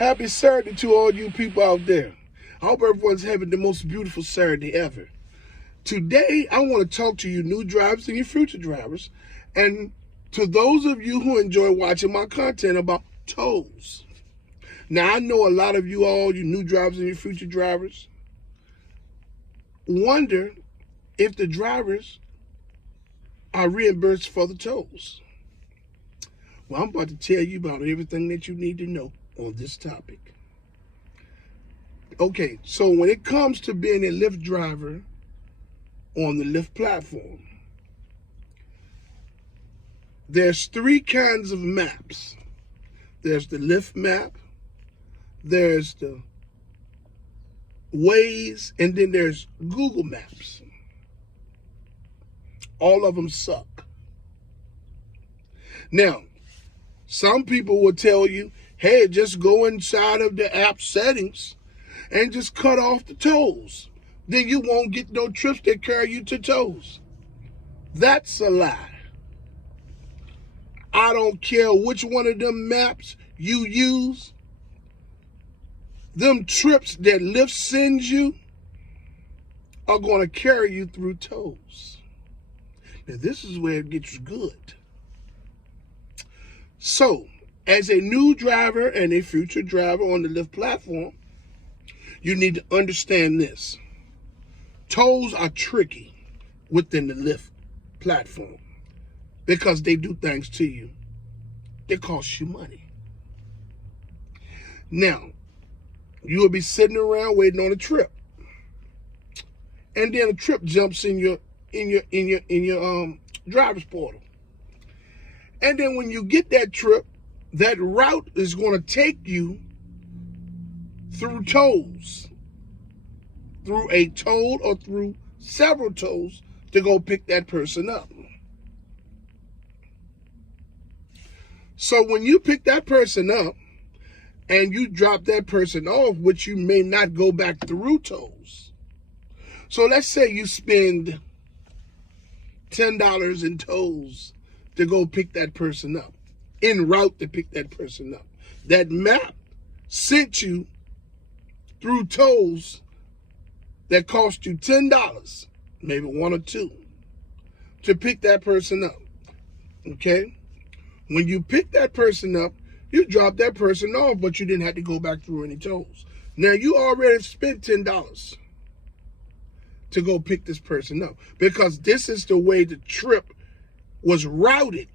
Happy Saturday to all you people out there. I hope everyone's having the most beautiful Saturday ever. Today, I want to talk to you new drivers and your future drivers, and to those of you who enjoy watching my content about tolls. Now, I know a lot of you all, you new drivers and your future drivers, wonder if the drivers are reimbursed for the tolls. Well, I'm about to tell you about everything that you need to know on this topic. Okay, so when it comes to being a Lyft driver on the Lyft platform, there's three kinds of maps. There's the Lyft map, there's the Waze, and then there's Google Maps. All of them suck. Now, some people will tell you, hey, just go inside of the app settings and just cut off the tolls. Then you won't get no trips that carry you to tolls. That's a lie. I don't care which one of them maps you use. Them trips that Lyft sends you are going to carry you through tolls. Now, this is where it gets good. So, as a new driver and a future driver on the Lyft platform, you need to understand this. Tolls are tricky within the Lyft platform because they do things to you that cost you money. Now, you will be sitting around waiting on a trip, and then a trip jumps in your driver's portal. And then when you get that trip, that route is going to take you through tolls, through a toll or through several tolls to go pick that person up. So when you pick that person up and you drop that person off, which you may not go back through tolls. So let's say you spend $10 in tolls to go pick that person up, en route to pick that person up. That map sent you through tolls that cost you $10, maybe one or two, to pick that person up, okay? When you pick that person up, you drop that person off, but you didn't have to go back through any tolls. Now, you already spent $10 to go pick this person up because this is the way the trip was routed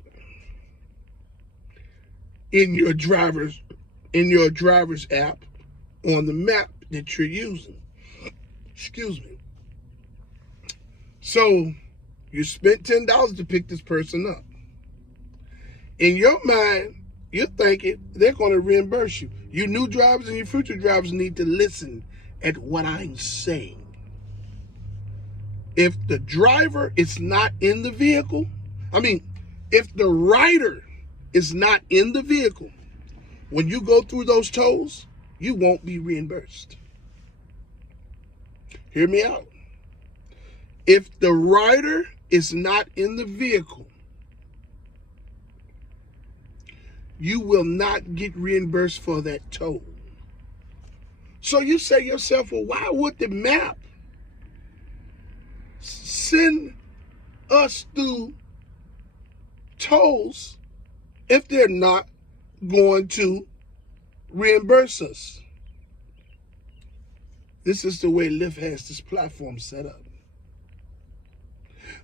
in your driver's app on the map that you're using. Excuse me. So you spent $10 to pick this person up. In your mind, you're thinking they're going to reimburse you. You new drivers and your future drivers need to listen at what I'm saying. If the driver is not in the vehicle, if the rider is not in the vehicle, when you go through those tolls, you won't be reimbursed. Hear me out. If the rider is not in the vehicle, you will not get reimbursed for that toll. So you say to yourself, well, why would the map send us through tolls if they're not going to reimburse us? This is the way Lyft has this platform set up.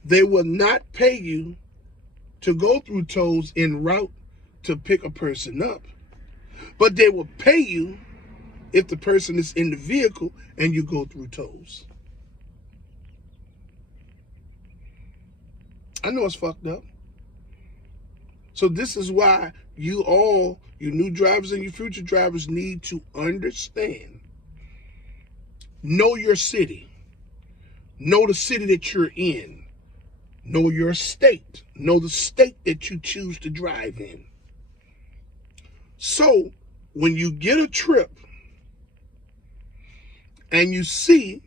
They will not pay you to go through tolls en route to pick a person up, but they will pay you if the person is in the vehicle and you go through tolls. I know it's fucked up. So this is why you new drivers and your future drivers need to understand. Know your city. Know the city that you're in. Know your state. Know the state that you choose to drive in. So when you get a trip and you see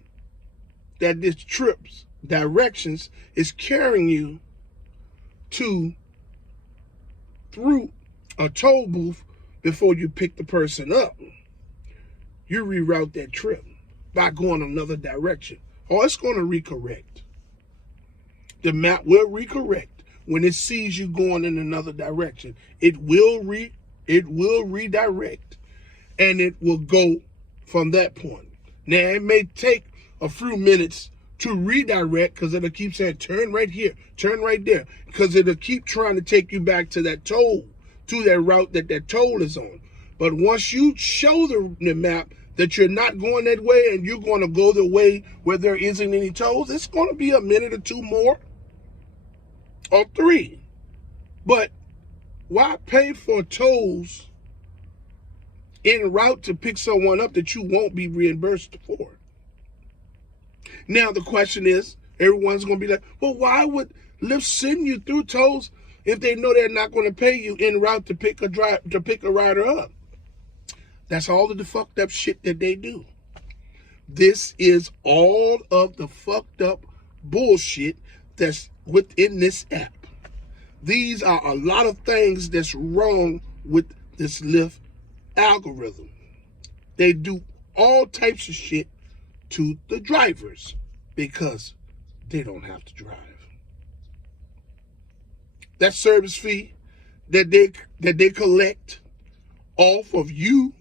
that this trip's directions is carrying you through a toll booth before you pick the person up, you reroute that trip by going another direction, or it's going to recorrect. The map will recorrect when it sees you going in another direction. It will redirect, and it will go from that point. Now, it may take a few minutes to redirect because it'll keep saying, turn right here, turn right there, because it'll keep trying to take you back to that toll, to that route that toll is on. But once you show the map that you're not going that way and you're going to go the way where there isn't any tolls, it's going to be a minute or two more, or 3. But why pay for tolls en route to pick someone up that you won't be reimbursed for? Now the question is, everyone's going to be like, well, why would Lyft send you through tolls if they know they're not going to pay you en route to pick a rider up? That's all of the fucked up shit that they do. This is all of the fucked up bullshit that's within this app. These are a lot of things that's wrong with this Lyft algorithm. They do all types of shit to the drivers because they don't have to drive. That service fee that they collect off of you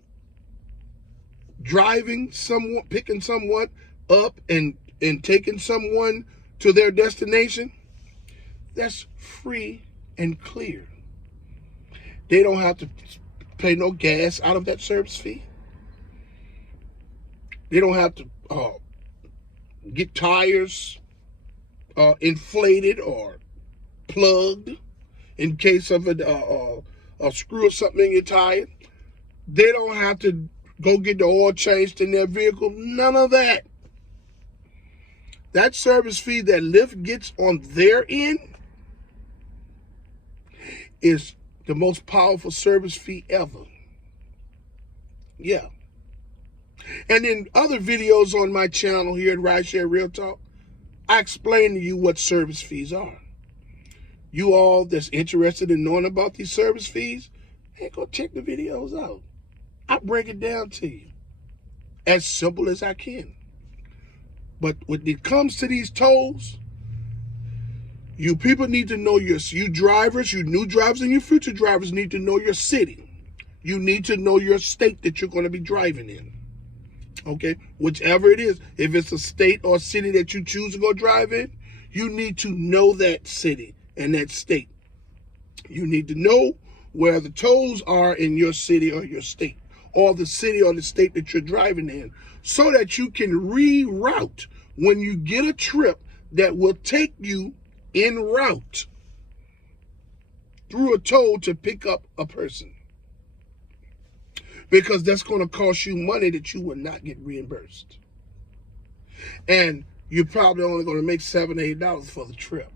driving someone, picking someone up and taking someone to their destination, that's free and clear. They don't have to pay no gas out of that service fee. They don't have to get tires inflated or plugged in case of a screw or something in your tire. They don't have to go get the oil changed in their vehicle. None of that. That service fee that Lyft gets on their end is the most powerful service fee ever. Yeah. And in other videos on my channel here at Rideshare RealTalk, I explain to you what service fees are. You all that's interested in knowing about these service fees, hey, go check the videos out. I break it down to you as simple as I can. But when it comes to these tolls, you people need to know you drivers, you new drivers and your future drivers need to know your city. You need to know your state that you're going to be driving in. Okay, whichever it is, if it's a state or city that you choose to go drive in, you need to know that city and that state. You need to know where the tolls are in your city or your state, or the city or the state that you're driving in, so that you can reroute when you get a trip that will take you en route through a toll to pick up a person. Because that's going to cost you money that you will not get reimbursed. And you're probably only going to make $7 or $8 for the trip.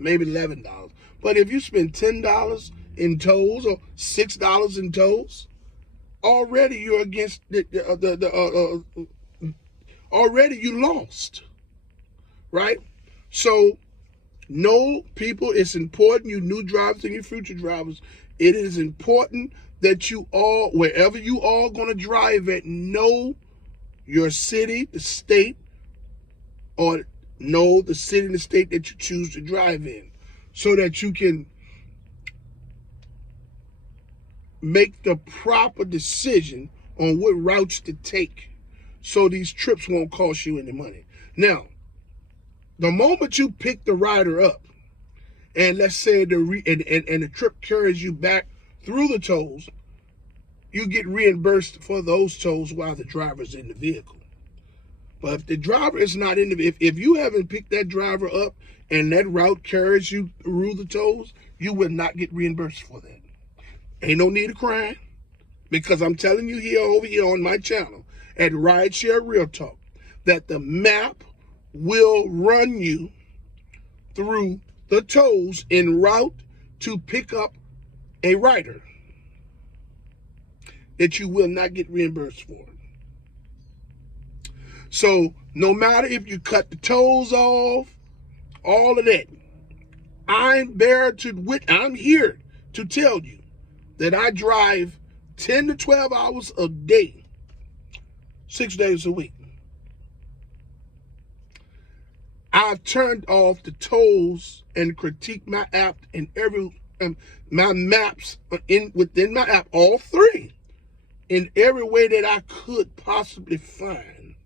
Maybe $11. But if you spend $10 in tolls or $6 in tolls, already you're against already you lost. Right? So, no, people, it's important, you new drivers and your future drivers, it is important that you all, wherever you all going to drive at, know your city, the state, or know the city and the state that you choose to drive in, so that you can make the proper decision on what routes to take, so these trips won't cost you any money. Now, the moment you pick the rider up, and let's say the trip carries you back through the tolls, you get reimbursed for those tolls while the driver's in the vehicle. But if the driver is not in the, if you haven't picked that driver up and that route carries you through the tolls, you will not get reimbursed for that. Ain't no need of crying, because I'm telling you here, over here on my channel at Rideshare RealTalk, that the map will run you through the tolls en route to pick up a rider that you will not get reimbursed for. So no matter if you cut the tolls off, all of that, I'm here to tell you that I drive 10 to 12 hours a day 6 days a week. I've turned off the tolls and critique my app and my maps within my app, all three, in every way that I could possibly find.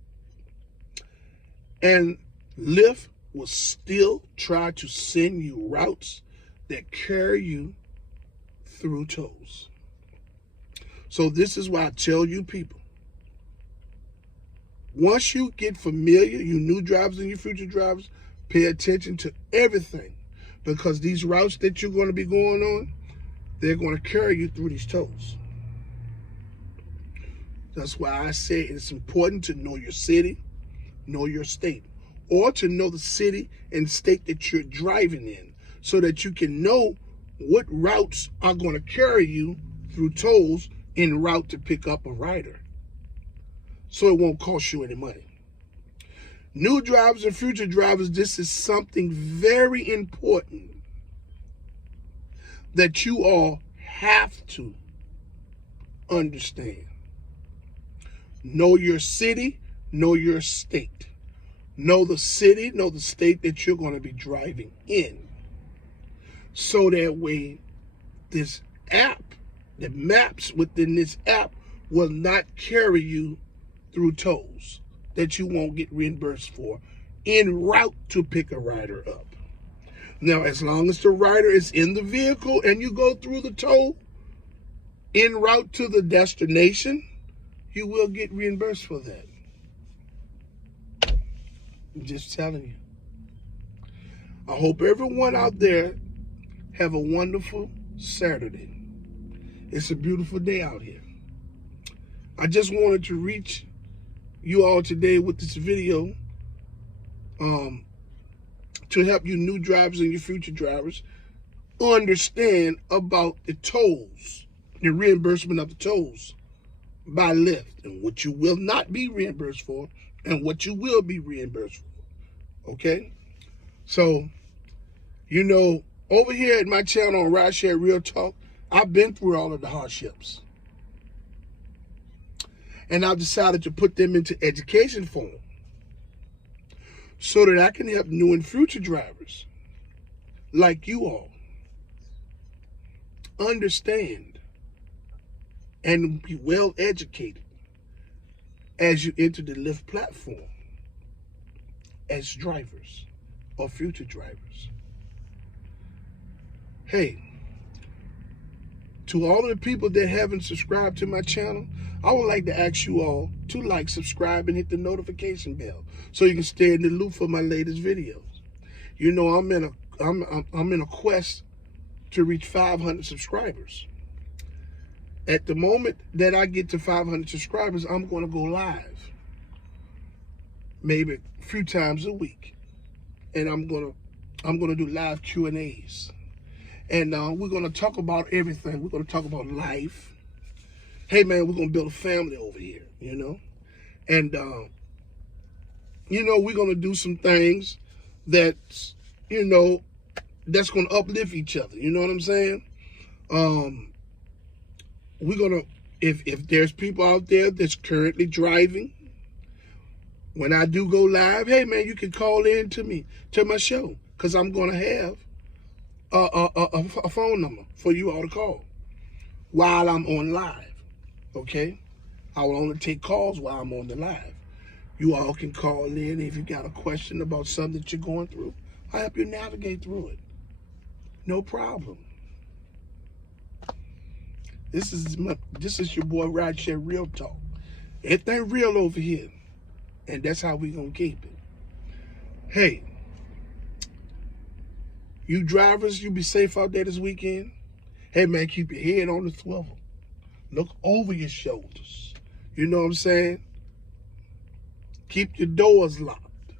And Lyft will still try to send you routes that carry you through tolls. So this is why I tell you people, once you get familiar, you new drivers and you future drivers, pay attention to everything, because these routes that you're going to be going on, they're going to carry you through these tolls. That's why I say it's important to know your city, know your state, or to know the city and state that you're driving in, so that you can know what routes are going to carry you through tolls en route to pick up a rider, so it won't cost you any money. New drivers and future drivers, this is something very important that you all have to understand. Know your city, know your state. Know the city, know the state that you're going to be driving in. So that way, this app, the maps within this app will not carry you through tolls that you won't get reimbursed for en route to pick a rider up. Now, as long as the rider is in the vehicle and you go through the toll en route to the destination, you will get reimbursed for that. I'm just telling you. I hope everyone out there have a wonderful Saturday. It's a beautiful day out here. I just wanted to reach you all today with this video to help you new drivers and your future drivers understand about the tolls, the reimbursement of the tolls by Lyft, and what you will not be reimbursed for and what you will be reimbursed for. Okay? So, you know, over here at my channel on Rideshare RealTalk, I've been through all of the hardships. And I've decided to put them into education form so that I can help new and future drivers like you all understand and be well educated as you enter the Lyft platform as drivers or future drivers. Hey, to all of the people that haven't subscribed to my channel, I would like to ask you all to like, subscribe, and hit the notification bell so you can stay in the loop for my latest videos. You know, I'm in a quest to reach 500 subscribers. At the moment that I get to 500 subscribers, I'm going to go live, maybe a few times a week, and I'm gonna do live Q&As, and we're gonna talk about everything. We're gonna talk about life. Hey man, we're gonna build a family over here, you know, and you know, we're gonna do some things that, you know, that's gonna uplift each other. You know what I'm saying? We're gonna, if there's people out there that's currently driving, when I do go live, hey man, you can call in to me, to my show, because I'm gonna have a phone number for you all to call while I'm on live. Okay, I will only take calls while I'm on the live. You all can call in if you got a question about something that you're going through. I'll help you navigate through it. No problem. This is your boy Rideshare RealTalk. Everything real over here, and that's how we gonna keep it. Hey, you drivers, you be safe out there this weekend. Hey man, keep your head on the swivel. Look over your shoulders. You know what I'm saying? Keep your doors locked.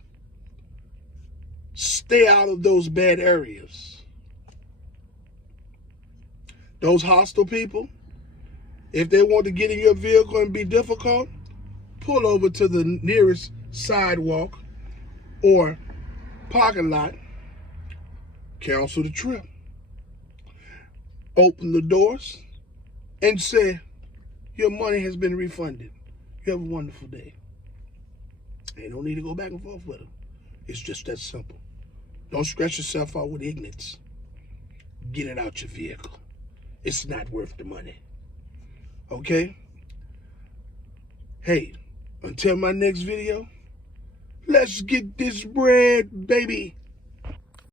Stay out of those bad areas. Those hostile people, if they want to get in your vehicle and be difficult, pull over to the nearest sidewalk or parking lot. Cancel the trip. Open the doors and say, your money has been refunded. You have a wonderful day. Ain't no need to go back and forth with them. It's just that simple. Don't stress yourself out with ignorance. Get it out your vehicle. It's not worth the money. Okay? Hey, until my next video, let's get this bread, baby.